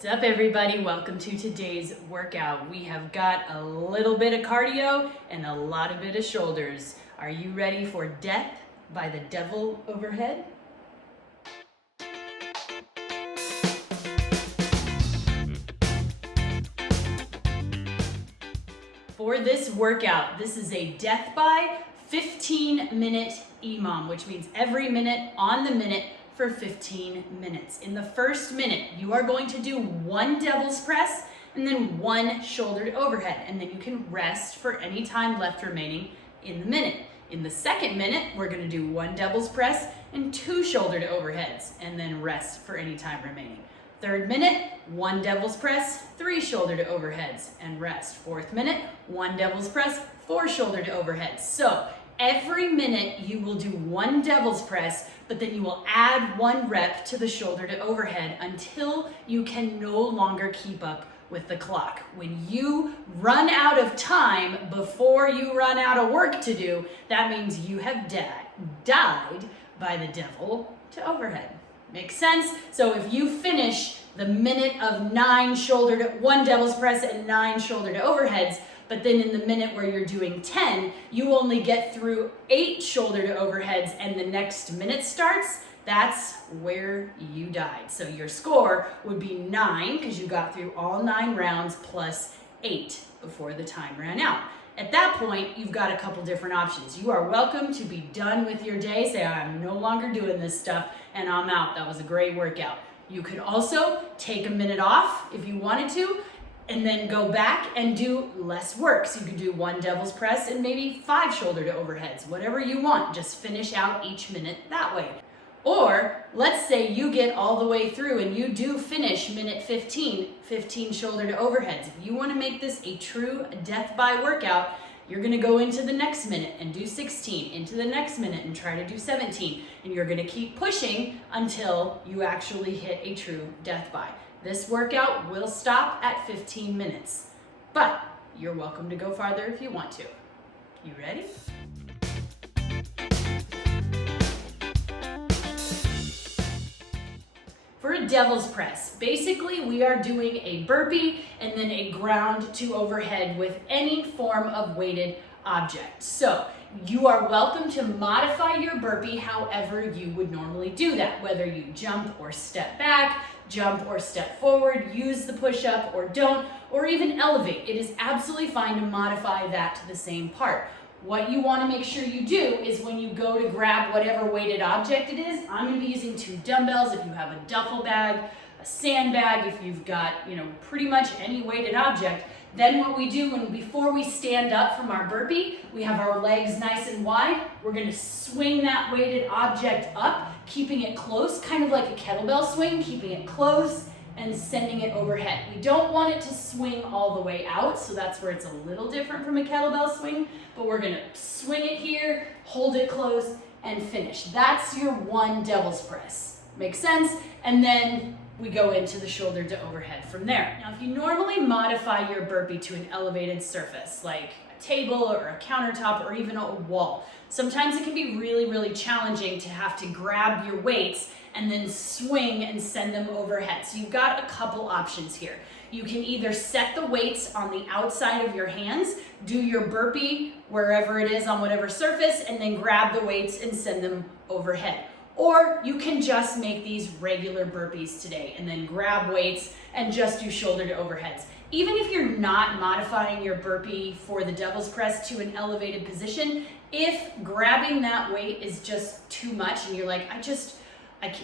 What's up, everybody? Welcome to today's workout. We have got a little bit of cardio and a lot of bit of shoulders. Are you ready for death by the devil overhead? For this workout, this is a death by 15-minute EMOM, which means every minute on the minute for 15 minutes. In the first minute, you are going to do one devil's press and then one shouldered overhead, and then you can rest for any time left remaining in the minute. In the second minute, we're going to do one devil's press and two shouldered overheads, and then rest for any time remaining. Third minute, one devil's press, three shouldered overheads, and rest. Fourth minute, one devil's press, four shouldered overheads. So every minute you will do one devil's press, but then you will add one rep to the shoulder to overhead until you can no longer keep up with the clock. When you run out of time before you run out of work to do, that means you have died by the devil to overhead. Makes sense? So if you finish the minute of one devil's press and 9 shoulder to overheads, but then in the minute where you're doing 10, you only get through 8 shoulder to overheads and the next minute starts, that's where you died. So your score would be 9 because you got through all 9 rounds plus 8 before the time ran out. At that point, you've got a couple different options. You are welcome to be done with your day. Say, I'm no longer doing this stuff and I'm out. That was a great workout. You could also take a minute off if you wanted to, and then go back and do less work. So you could do one devil's press and maybe 5 shoulder to overheads, whatever you want. Just finish out each minute that way. Or let's say you get all the way through and you do finish minute 15 shoulder to overheads. If you want to make this a true death by workout, you're going to go into the next minute and do 16, into the next minute and try to do 17. And you're going to keep pushing until you actually hit a true death by. This workout will stop at 15 minutes, but you're welcome to go farther if you want to. You ready? For a devil's press, basically we are doing a burpee and then a ground to overhead with any form of weighted object. So you are welcome to modify your burpee however you would normally do that, whether you jump or step back, jump or step forward, use the push-up or don't, or even elevate. It is absolutely fine to modify that to the same part. What you want to make sure you do is when you go to grab whatever weighted object it is, I'm going to be using 2 dumbbells. If you have a duffel bag, a sandbag, if you've got, pretty much any weighted object, then what we do before we stand up from our burpee, we have our legs nice and wide. We're going to swing that weighted object up, keeping it close, kind of like a kettlebell swing, keeping it close and sending it overhead. We don't want it to swing all the way out, so that's where it's a little different from a kettlebell swing, but we're going to swing it here, hold it close, and finish. That's your one devil's press. Make sense? And then we go into the shoulder to overhead from there. Now, if you normally modify your burpee to an elevated surface, like a table or a countertop or even a wall, sometimes it can be really, really challenging to have to grab your weights and then swing and send them overhead. So you've got a couple options here. You can either set the weights on the outside of your hands, do your burpee wherever it is on whatever surface, and then grab the weights and send them overhead. Or you can just make these regular burpees today and then grab weights and just do shoulder to overheads. Even if you're not modifying your burpee for the devil's press to an elevated position, if grabbing that weight is just too much and you're like,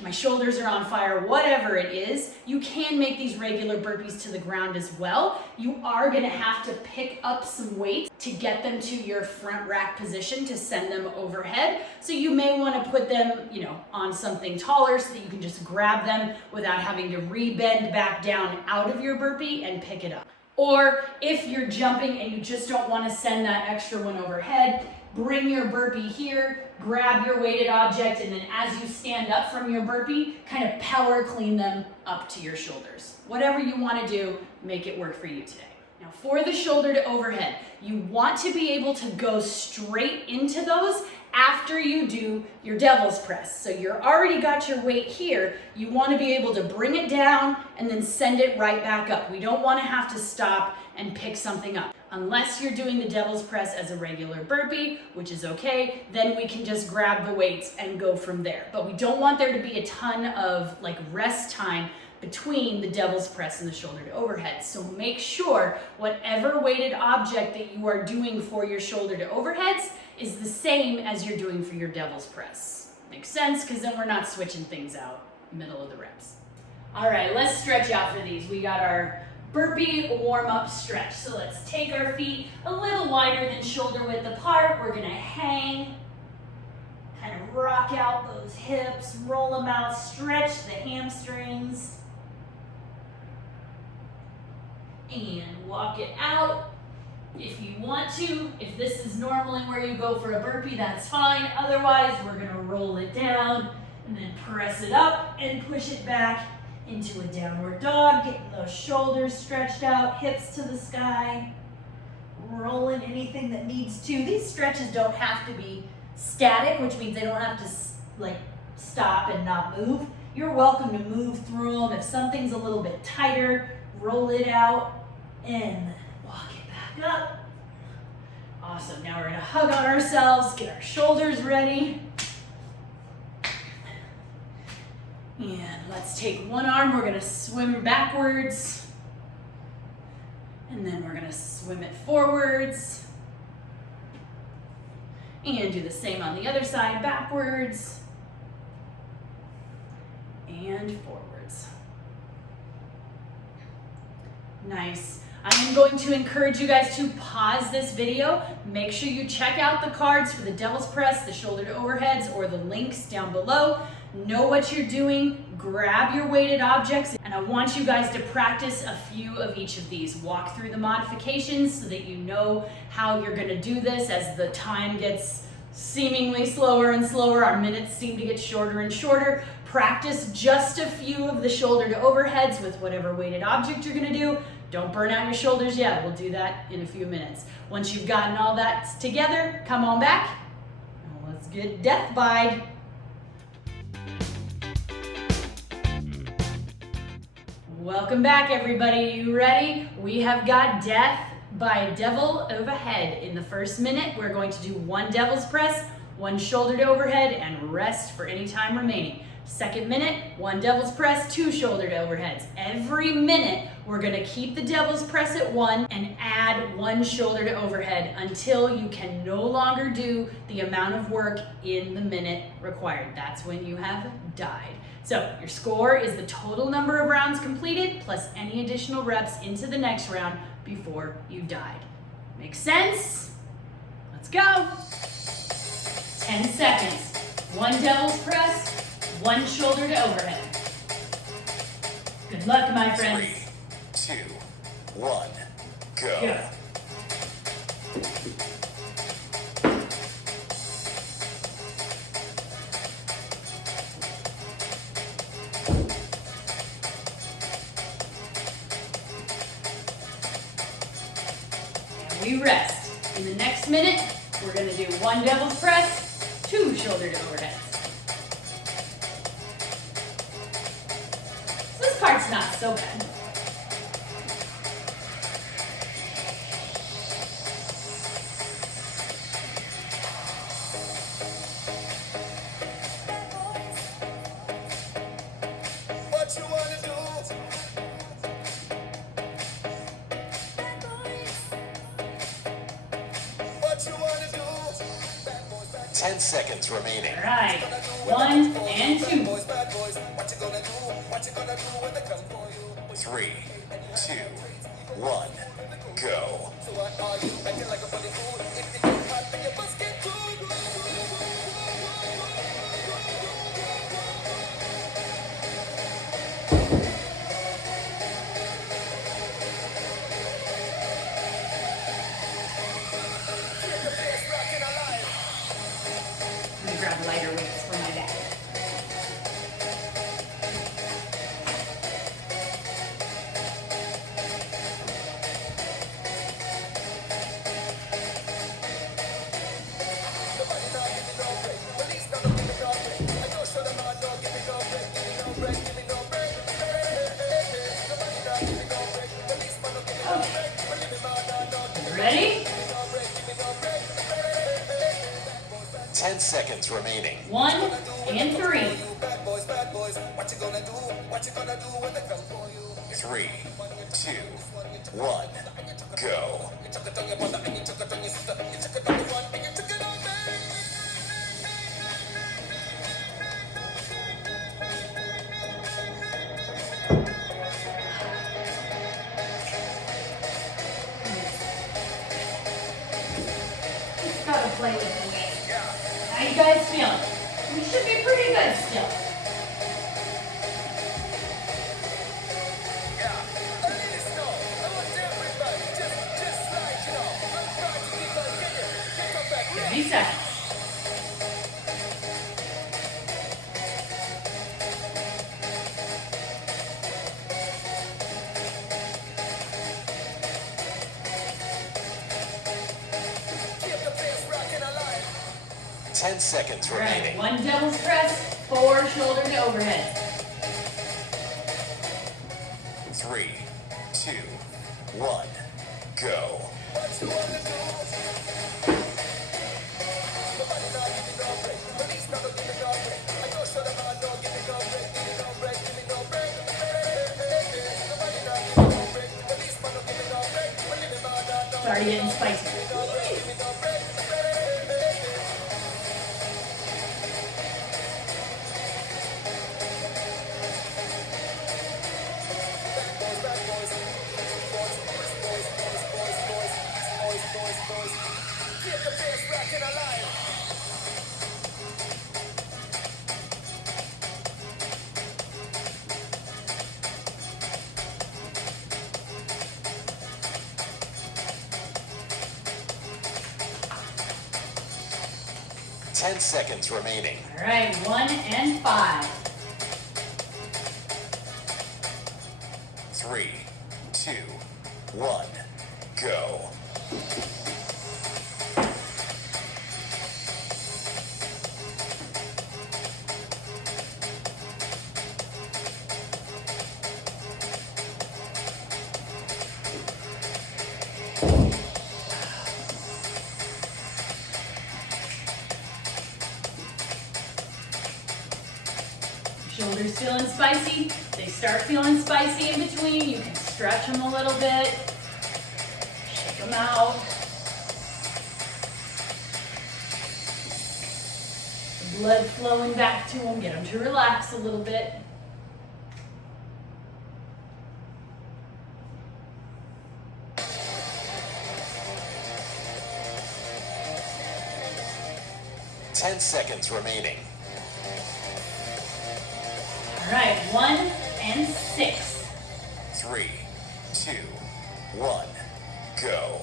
my shoulders are on fire, whatever it is, you can make these regular burpees to the ground as well. You are gonna have to pick up some weight to get them to your front rack position to send them overhead. So you may wanna put them, on something taller so that you can just grab them without having to re-bend back down out of your burpee and pick it up. Or if you're jumping and you just don't wanna send that extra one overhead, bring your burpee here, grab your weighted object, and then as you stand up from your burpee, kind of power clean them up to your shoulders. Whatever you want to do, make it work for you today. Now for the shoulder to overhead, you want to be able to go straight into those after you do your devil's press. So you're already got your weight here. You want to be able to bring it down and then send it right back up. We don't want to have to stop and pick something up. Unless you're doing the devil's press as a regular burpee, which is okay, then we can just grab the weights and go from there. But we don't want there to be a ton of like rest time between the devil's press and the shoulder to overhead. So make sure whatever weighted object that you are doing for your shoulder to overheads is the same as you're doing for your devil's press. Makes sense? Because then we're not switching things out middle of the reps. All right, let's stretch out for these. We got our burpee warm-up stretch. So let's take our feet a little wider than shoulder width apart. We're gonna hang, kind of rock out those hips, roll them out, stretch the hamstrings, and walk it out. If you want to, if this is normally where you go for a burpee, that's fine. Otherwise, we're gonna roll it down and then press it up and push it back into a downward dog, getting those shoulders stretched out, hips to the sky, rolling anything that needs to. These stretches don't have to be static, which means they don't have to like stop and not move. You're welcome to move through them. If something's a little bit tighter, roll it out and walk it back up. Awesome. Now we're gonna hug on ourselves, get our shoulders ready. And let's take one arm, we're gonna swim backwards. And then we're gonna swim it forwards. And do the same on the other side, backwards. And forwards. Nice. I am going to encourage you guys to pause this video. Make sure you check out the cards for the devil's press, the shoulder to overheads, or the links down below. Know what you're doing, grab your weighted objects, and I want you guys to practice a few of each of these. Walk through the modifications so that you know how you're gonna do this as the time gets seemingly slower and slower. Our minutes seem to get shorter and shorter. Practice just a few of the shoulder to overheads with whatever weighted object you're gonna do. Don't burn out your shoulders yet. We'll do that in a few minutes. Once you've gotten all that together, come on back. Let's get death bide. Welcome back, everybody. You ready? We have got death by devil overhead. In the first minute, we're going to do one devil's press, one shoulder to overhead, and rest for any time remaining. Second minute, one devil's press, two shoulder to overheads. Every minute, we're gonna keep the devil's press at one and add one shoulder to overhead until you can no longer do the amount of work in the minute required. That's when you have died. So your score is the total number of rounds completed plus any additional reps into the next round before you died. Make sense? Let's go. 10 seconds. One devil's press, one shoulder to overhead. Good luck, my friends. 3, 2, 1, go. Go. We rest. In the next minute, we're gonna do one devil's press, two shoulder to overheads. So this part's not so bad. What you wanna do? 10 seconds remaining. All right, 1 and 2. 3, 2, 1, go. I'm gonna grab lighter weights for my back. seconds remaining. 1 and 3. 3, 2, 1, go. 'Just gotta play with the weight. How you guys feeling? We should be pretty good still. Seconds. Ten seconds All right, remaining. 1 devil's press, 4 shoulder to overhead. 3, 2, 1, go. It's already getting spicy. Ten seconds remaining. All right, 1 and 5. 3, 2, 1, go. Shoulders feeling spicy. They start feeling spicy in between. You can stretch them a little bit. Shake them out. The blood flowing back to them. Get them to relax a little bit. Ten seconds remaining. All right, 1 and 6. 3, 2, 1, go.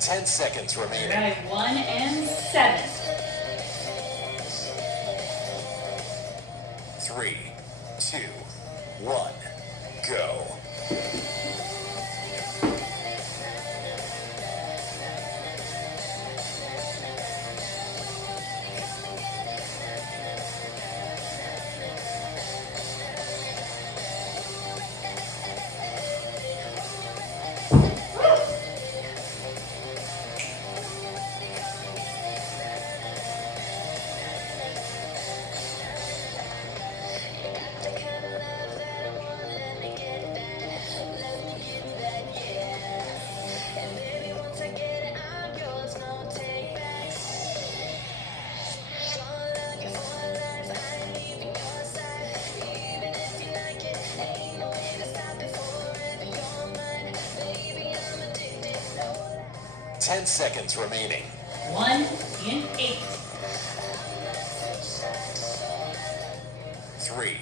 Ten seconds All remaining. right, 1 and 7. 3, 2, 1, go. 10 seconds remaining. 1 and 8. 3,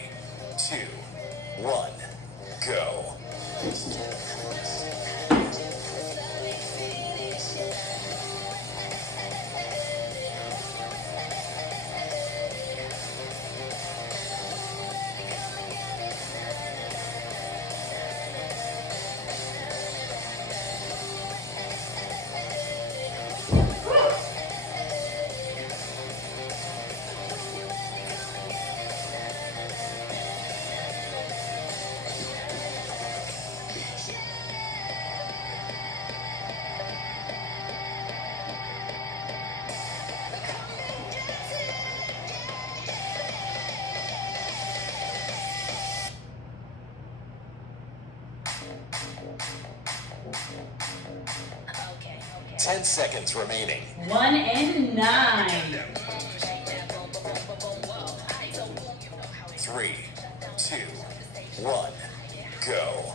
2, 1, go. Okay. 10 seconds remaining. 1 and 9. 3, 2, 1, go.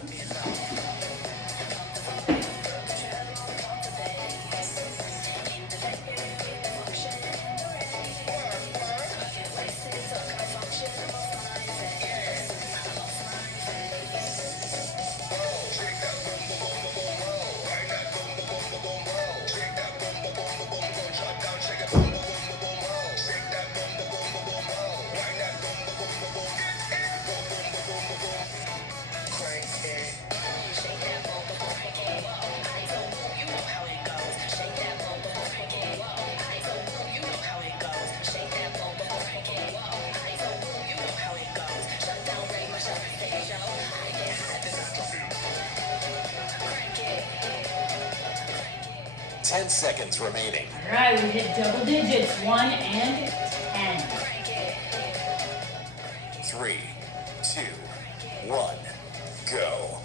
Ten seconds remaining. All right, we hit double digits. 1 and 10. 3, 2, 1, go.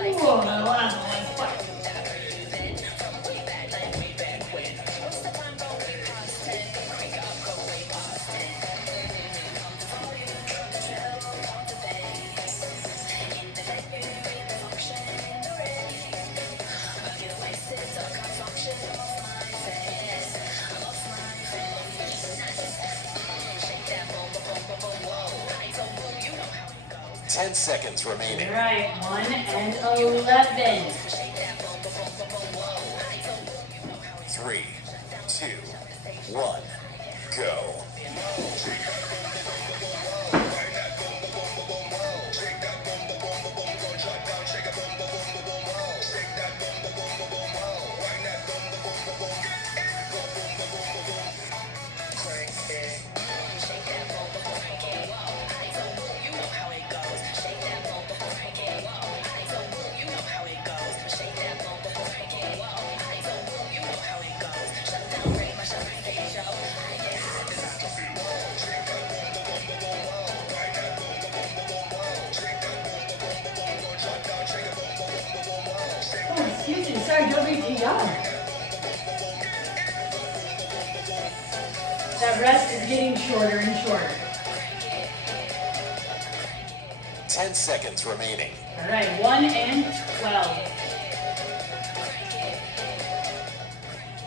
Whoa, that last one was fun. Ten seconds remaining. All right, 1 and 11. 3, 2, 1, go. Oh, excuse me, sorry, WTR. That rest is getting shorter and shorter. 10 seconds remaining. All right, 1 and 12.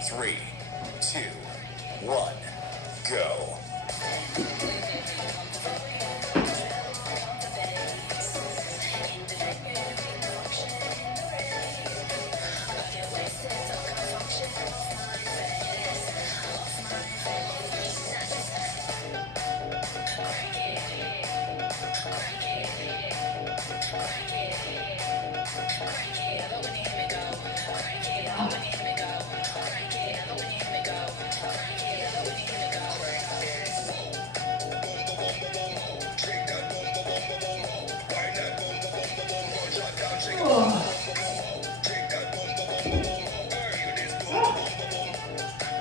3, 2, 1, go.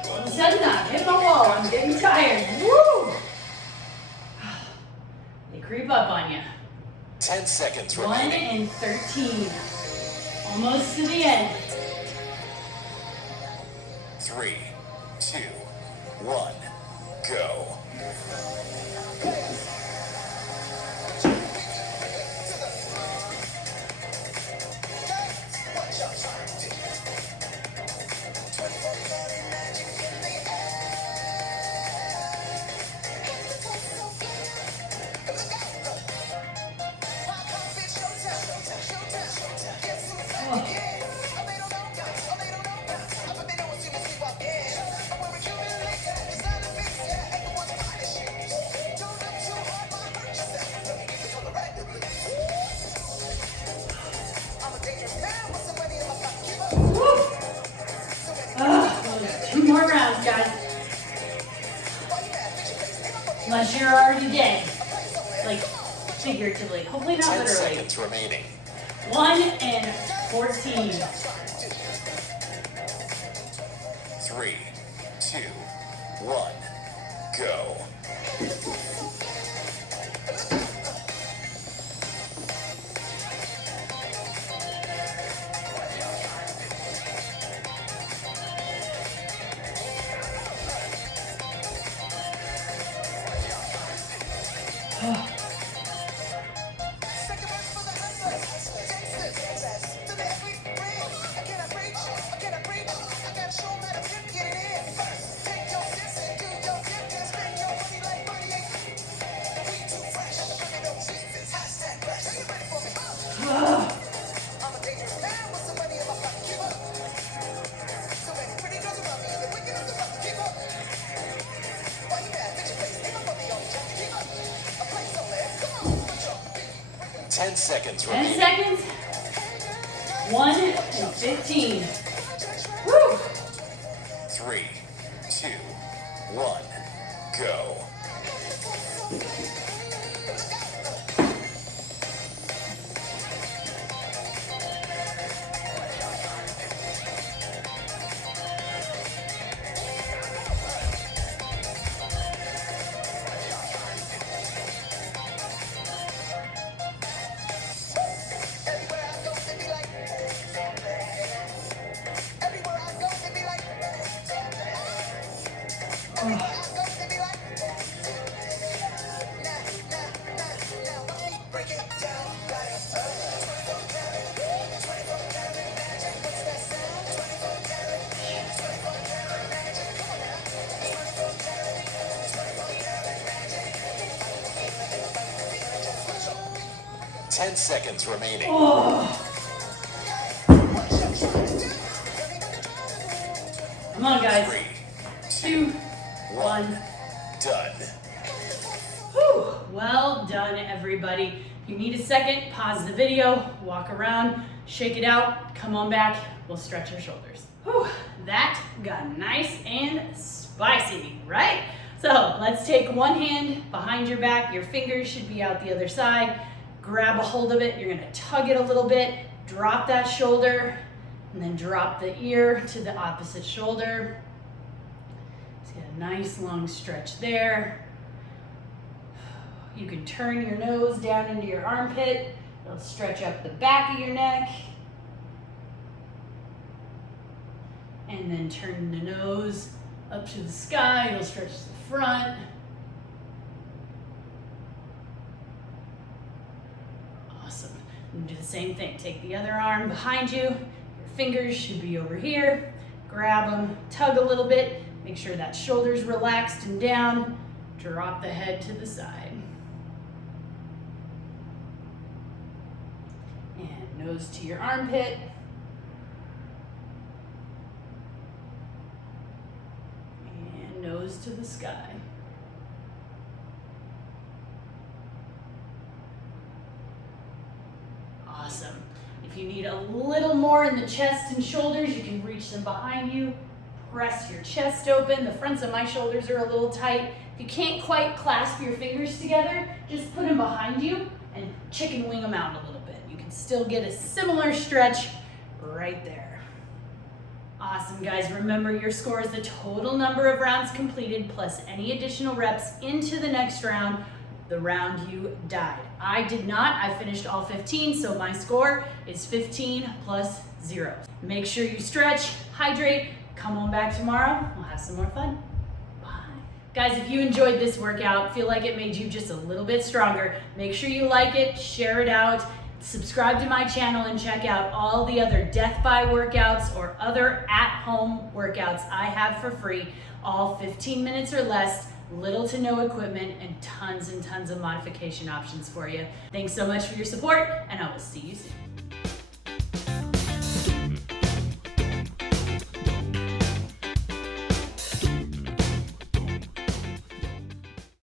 All of a sudden, I've hit my wall. I'm getting tired. Woo! They creep up on you. 10 seconds 1 remaining. and 13. Almost to the end. 3, 2, 1, go. Two more rounds, guys. Unless you're already dead. Like, figuratively. Hopefully not 10 literally. seconds remaining. 1 and 14. 3, 2, 1, go. Ten seconds 10 remaining. seconds. 1 and 15. Woo! 3, 2, 1, go. Ten seconds remaining. Come on, guys. 3, 2, 2, 1. done. Whew. Well done, everybody. If you need a second, pause the video, walk around, shake it out, come on back. We'll stretch our shoulders. Whew. That got nice and spicy, right? So let's take one hand behind your back. Your fingers should be out the other side. Grab a hold of it. You're gonna tug it a little bit, drop that shoulder, and then drop the ear to the opposite shoulder. Just get a nice long stretch there. You can turn your nose down into your armpit. It'll stretch up the back of your neck. And then turn the nose up to the sky. It'll stretch the front. Awesome. And do the same thing. Take the other arm behind you. Your fingers should be over here. Grab them, tug a little bit. Make sure that shoulder's relaxed and down. Drop the head to the side. And nose to your armpit. And nose to the sky. Awesome. If you need a little more in the chest and shoulders, you can reach them behind you. Press your chest open. The fronts of my shoulders are a little tight. If you can't quite clasp your fingers together, just put them behind you and chicken wing them out a little bit. You can still get a similar stretch right there. Awesome, guys. Remember, your score is the total number of rounds completed plus any additional reps into the next round. the round you died. I did not. I finished all 15, so my score is 15 plus 0. Make sure you stretch, hydrate, come on back tomorrow. We'll have some more fun. Bye. Guys, if you enjoyed this workout, feel like it made you just a little bit stronger, make sure you like it, share it out, subscribe to my channel, and check out all the other Death by workouts or other at-home workouts I have for free, all 15 minutes or less, little to no equipment, and tons of modification options for you. Thanks so much for your support, and I will see you soon.